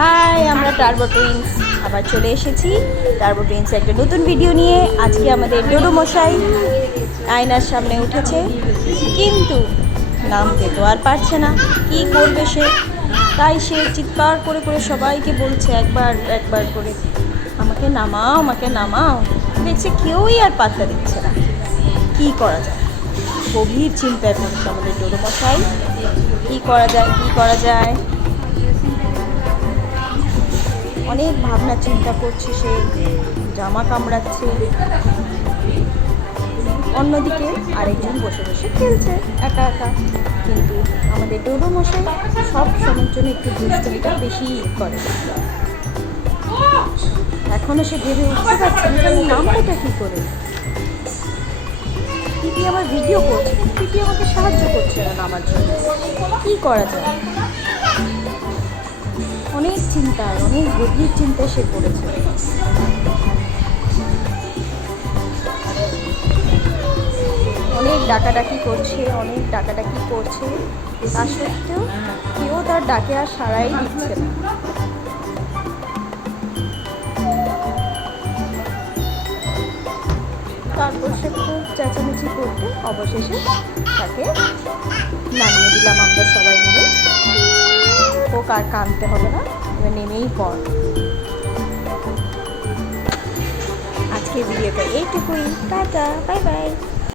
High, আমরা turbo twins আবার চলে এসেছি। টার্বো টুইন্স একটা নতুন ভিডিও নিয়ে। আজকে আমাদের ডোডো মশাই আয়নার সামনে উঠেছে, কিন্তু নামতে তো আর পারছে না। কি করবে সে? তাই সে চিৎকার করে করে সবাইকে বলছে একবার একবার করে, আমাকে নামাও, আমাকে নামাও। দেখছে কেউই আর পাত্তা দিচ্ছে না। কি করা যায়? গভীর চিন্তায় পড়ছে আমাদের ডোডো মশাই। কি করা যায়, কি করা যায়? অনেক ভাবনা চিন্তা করছে সে, জামা কামড়াচ্ছে। অন্যদিকে আরেকজন বসে বসে খেলছে একা একা। কিন্তু আমাদের ডোডো মশাই সব সময়ের জন্য একটু দুষ্টুমিটা বেশি করে। এখনো সে ভেবে উঠতে পারছে না আমি নামটা কী করে। পিপি আমার ভিডিও করছে, পিপি আমাকে সাহায্য করছে না নামার জন্য। কী করা যায়? অনেক চিন্তায়, অনেক গভীর চিন্তায় সে পড়েছে। অনেক ডাকাডাকি করছে, অনেক ডাকাডাকি করছে, তা সত্ত্বেও কেউ তার ডাকে আর সাড়াই দিচ্ছে না। তারপর সে খুব চেঁচামেচি করতে অবশেষে তাকে নামিয়ে দিলাম আমরা সবাই মিলে। ও কার কাঁদতে হবে না, এবার নেমেই পড়। আজকে ভিডিওটা এইটুকুই। Tata, bye bye.